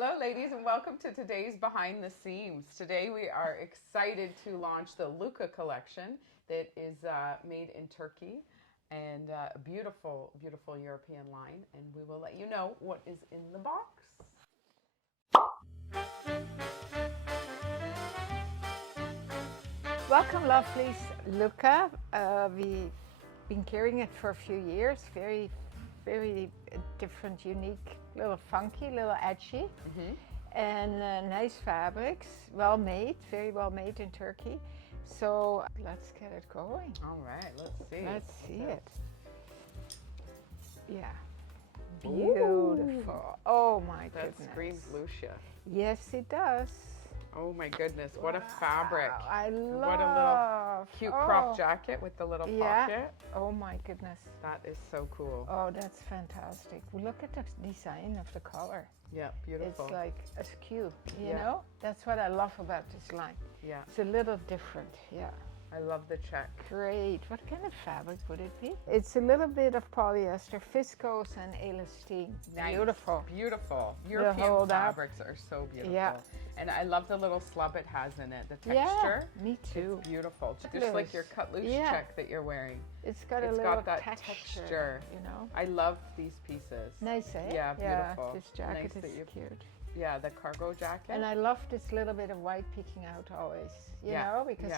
Hello ladies and welcome to today's Behind the Seams. Today we are excited to launch the Luukaa collection that is made in Turkey and a beautiful, beautiful European line, and we will let you know what is in the box. Welcome lovelies, Luukaa. We've been carrying it for a few years. Very different, unique, little funky, little edgy, and nice fabrics, well made, very well made in Turkey. So let's get it going. All right, let's see. Let's see it. Yeah, beautiful. Ooh. Oh my goodness. That screams Luusie. Yes, it does. Oh my goodness, what a fabric. I love. What a little cute crop jacket with the little pocket. Oh my goodness. That is so cool. Oh, that's fantastic. Look at the design of the color. Yeah, beautiful. It's like a cube, you know? That's what I love about this line. Yeah. It's a little different, yeah. I love the check. Great. What kind of fabric would it be? It's a little bit of polyester, viscose and elastine. Nice. Beautiful. Beautiful. European fabrics are so beautiful. Yeah. And I love the little slub it has in it. The texture. Yeah, me too. It's beautiful. Just like your cut loose check that you're wearing. It's got that texture, you know. I love these pieces. Nice, eh? Yeah, beautiful. Yeah, this jacket nice is cute. Yeah, the cargo jacket. And I love this little bit of white peeking out always, you know, because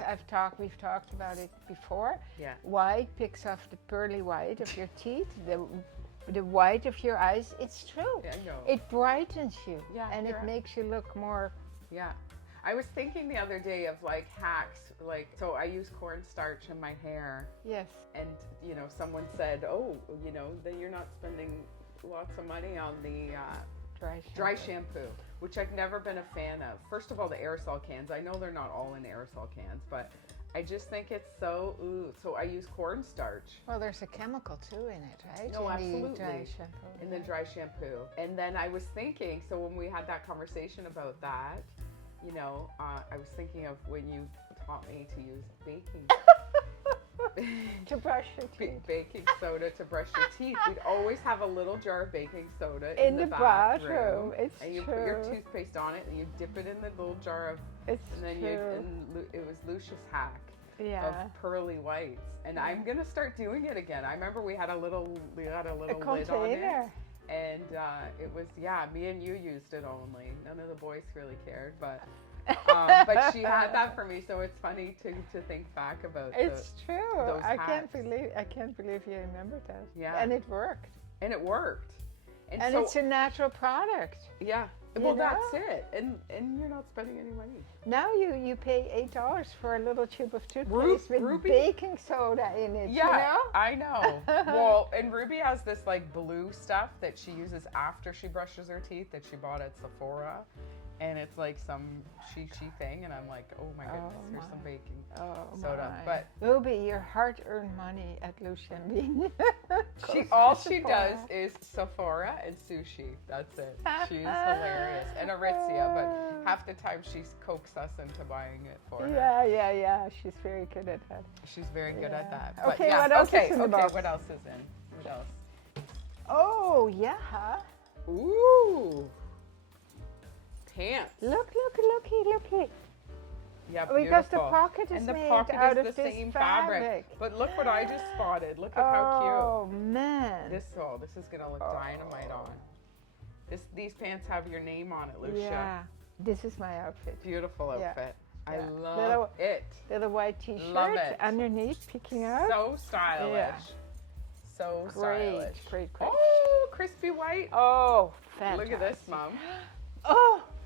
we've talked about it before. Yeah. White picks off the pearly white of your teeth, the white of your eyes. It's true. Yeah, I know. It brightens you. Yeah, and it makes you look more. Yeah. I was thinking the other day of like hacks, like, so I use cornstarch in my hair. Yes. And, you know, someone said, oh, you know, then you're not spending lots of money on the dry shampoo, which I've never been a fan of. First of all, the aerosol cans. I know they're not all in aerosol cans, but I just think it's so, so I use cornstarch. Well, there's a chemical too in it, right? No, absolutely. The dry shampoo. In the dry shampoo. And then I was thinking, so when we had that conversation about that, you know, I was thinking of when you taught me to use baking to brush your teeth. Baking soda to brush your teeth. We'd always have a little jar of baking soda in the bathroom. It's and you put your toothpaste on it and you dip it in the little jar of. It's and then it was Lucia's hack of pearly whites, and I'm gonna start doing it again. I remember we had a little lid on it, and it was me and you used it only. None of the boys really cared, but. But she had that for me, so it's funny to think back about. It's true. Those I can't believe you remembered that. Yeah, and it worked. And it worked. And so, it's a natural product. Yeah. Well, that's it. And you're not spending any money. Now you pay $8 for a little tube of toothpaste with baking soda in it. Yeah, you know? I know. Well, and Ruby has this like blue stuff that she uses after she brushes her teeth that she bought at Sephora. And it's like some she thing, and I'm like, oh my goodness, here's some baking soda. But Ruby, your hard-earned money at Lousje and Bean. all she does is Sephora and sushi. That's it. She's hilarious, and Aritzia, but half the time she coaxes us into buying it for her. Yeah. She's very good at that. She's very good at that. But what else is in the box? What else is in? What else? Oh yeah. Ooh. Pants. Looky. Yeah, beautiful. Because the pocket is made out of the this same fabric. But look what I just spotted. Look at how cute. Oh man. This is gonna look dynamite on. These pants have your name on it, Luusie. Yeah. This is my outfit. Beautiful outfit. Yeah. I love it. Little white t-shirt underneath, peeking out. So stylish. Yeah. So stylish. Great. Oh, crispy white. Oh, fantastic. Look at this, Mom.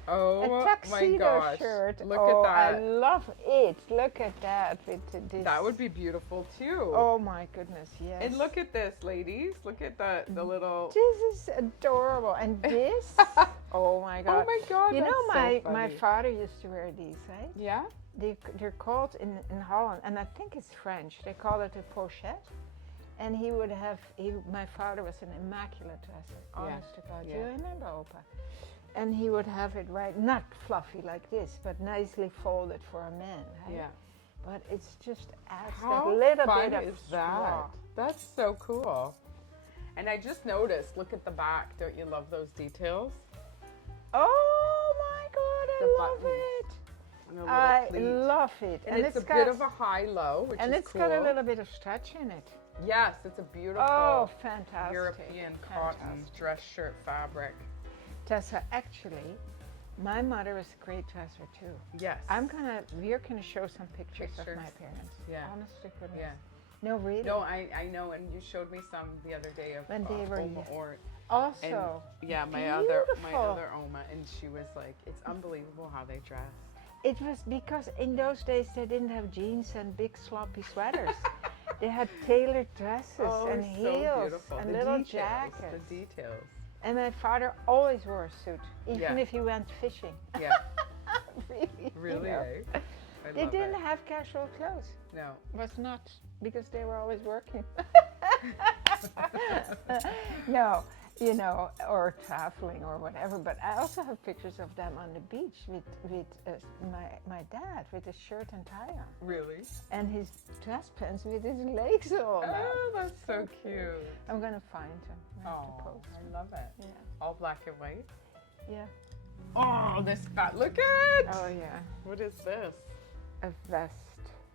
Oh, a tuxedo shirt. Look at that. I love it. Look at that with this. That would be beautiful too. Oh my goodness, yes. And look at this, ladies. Look at the little. This is adorable. And this. Oh my God. Oh my God. You know, so my father used to wear these, right? Yeah. They're called in Holland, and I think it's French. They call it a pochette. And he would have. My father was an immaculate dresser. Honest to God. Yeah. You remember, Opa? And he would have it not fluffy like this, but nicely folded for a man. Right? Yeah. But it's just adds that little bit of is that? That's so cool. And I just noticed, look at the back. Don't you love those details? Oh, it. And a little I pleat. love it. And it's a bit of a high-low, which is cool. And it's got a little bit of stretch in it. Yes, it's a beautiful fantastic. European cotton dress shirt fabric. Tessa, actually, my mother was a great dresser too. Yes. We're gonna show some pictures of my parents. Yeah. Honest to goodness. Yeah. No, really. No, I know, and you showed me some the other day of when they were Oort. Also. And, yeah, my other Oma, and she was like, it's unbelievable how they dress. It was because in those days they didn't have jeans and big sloppy sweaters. They had tailored dresses and heels and little jackets. The details. And my father always wore a suit, even if he went fishing. Yeah. Really? You know. Eh? They didn't have casual clothes. No. Was not, because they were always working. No, you know, or traveling or whatever. But I also have pictures of them on the beach with my dad with his shirt and tie on. Really? And his dress pants with his legs all out. Oh, that's so cute. I'm gonna find them. I love it. Yeah. All black and white? Yeah. Oh, this fat, look at it! Oh yeah. What is this? A vest.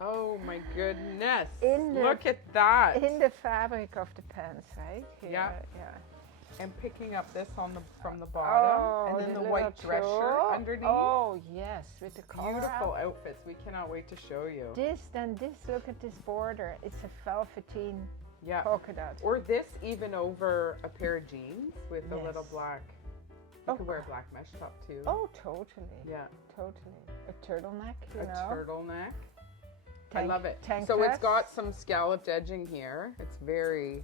Oh my goodness. Look at that. In the fabric of the pants, right? Yeah. Yeah. And picking up this from the bottom. Oh, and then the white dress shirt underneath. Oh yes, with the collar. Beautiful outfits. We cannot wait to show you. Look at this border. It's a velveteen polka dot. Or this even over a pair of jeans with a little black. You could wear a black mesh top too. Oh, totally. Yeah. Totally. A turtleneck, you know. A turtleneck. I love it. Tank so dress. It's got some scalloped edging here. It's very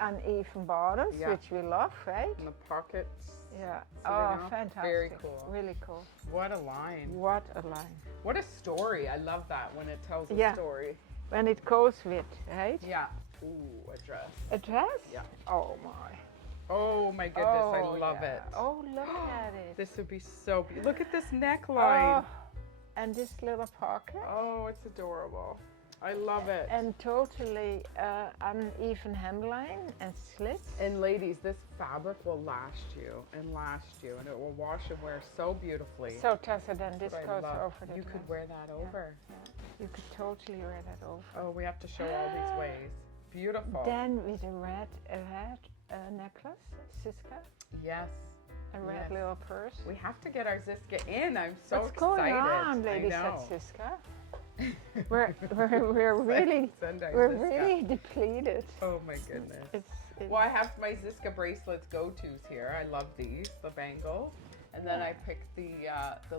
uneven bottoms, which we love, right? And the pockets. Yeah. Oh, fantastic. Very cool. Really cool. What a line. What a line. What a story. I love that when it tells a story. When it goes with, right? Yeah. Ooh, a dress. A dress? Yeah. Oh my. Oh my goodness, I love it. Oh, look at it. This would be so beautiful. Look at this neckline. Oh, and this little pocket. Oh, it's adorable. I love it. And totally uneven hemline and slits. And ladies, this fabric will last you, and it will wash and wear so beautifully. So Tessa, then this goes over the You dress. could wear that over. Yeah. You could totally wear that over. Oh, we have to show all these ways. Beautiful. Then with a red necklace, Siska. Yes. A red little purse. We have to get our Ziska in. I'm so What's excited. Going on, ladies at Siska? we're really depleted. Oh my goodness. Well, I have my Ziska bracelets go-tos here. I love these, the bangles. And then I picked the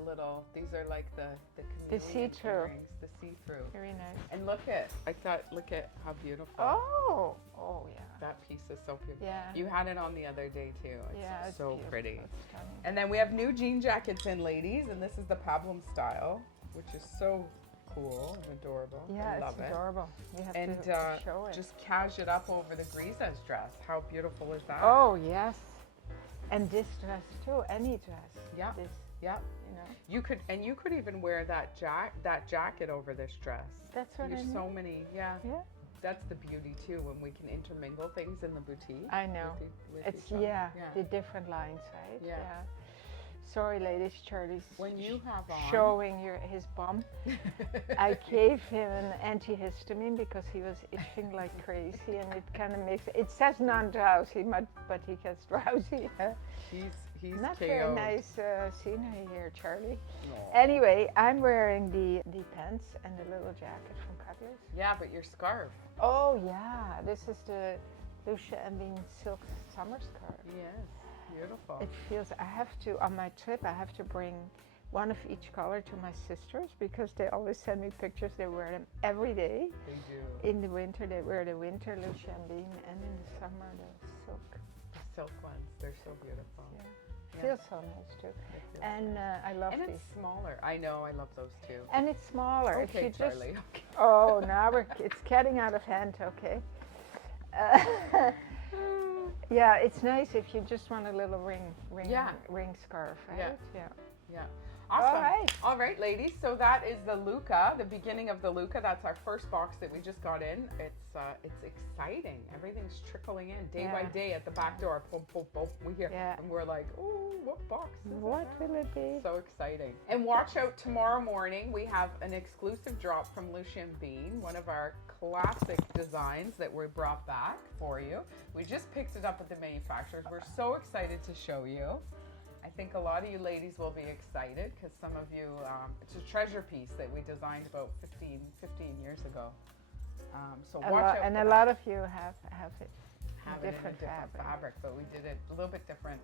little, these are like the see-through earrings, the see-through. Very nice. And look at how beautiful. Oh yeah. That piece is so beautiful. Yeah. You had it on the other day too. It's so beautiful. pretty. It's stunning. And then we have new jean jackets in, ladies, and this is the pablum style, which is so cool and adorable. Yeah, I love it's adorable. You have and to show it. Just cash it up over the Grisa's dress. How beautiful is that? Oh yes. And this dress too, any dress. Yeah. This, yeah. You could even wear that jacket over this dress. That's what I mean. So many, Yeah. That's the beauty too, when we can intermingle things in the boutique. I know. With it's each other. the different lines, right? Yeah. Sorry, ladies, Charlie's when you have on showing his bum. I gave him an antihistamine because he was itching like crazy, and it kind of makes it says non-drowsy, but he gets drowsy. He's not KO'd. very nice scenery here, Charlie. No. Anyway, I'm wearing the pants and the little jacket from Catharines. Yeah, but your scarf. Oh yeah, this is the Lousje and Bean silk summer scarf. Yes. Beautiful. It feels, on my trip, I have to bring one of each color to my sisters because they always send me pictures. They wear them every day. They do. In the winter, they wear the winter Lousje and Bean, and in the summer, the silk. The silk ones, they're so beautiful. Yeah. Feels so nice too. And I love these. And it's smaller. I know, I love those too. And it's smaller. Okay, if you Charlie. Just, oh, now it's getting out of hand, okay. Yeah, it's nice if you just want a little ring scarf, right? Yeah. Awesome. All right. All right, ladies. So that is the Luukaa, the beginning of the Luukaa. That's our first box that we just got in. It's exciting. Everything's trickling in day by day at the back door. Boom, boom, boom. We hear, and we're like, oh, what box is What will it be? So exciting. And watch out tomorrow morning. We have an exclusive drop from Lousje and Bean, one of our classic designs that we brought back for you. We just picked it up at the manufacturers. We're so excited to show you. I think a lot of you ladies will be excited because some of you, it's a treasure piece that we designed about 15 years ago. So watch out. And a lot of you have it. Have it in a different fabric, but we did it a little bit different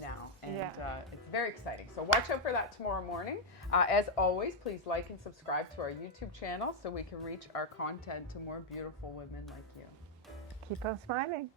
now. And it's very exciting. So watch out for that tomorrow morning. As always, please like and subscribe to our YouTube channel so we can reach our content to more beautiful women like you. Keep on smiling.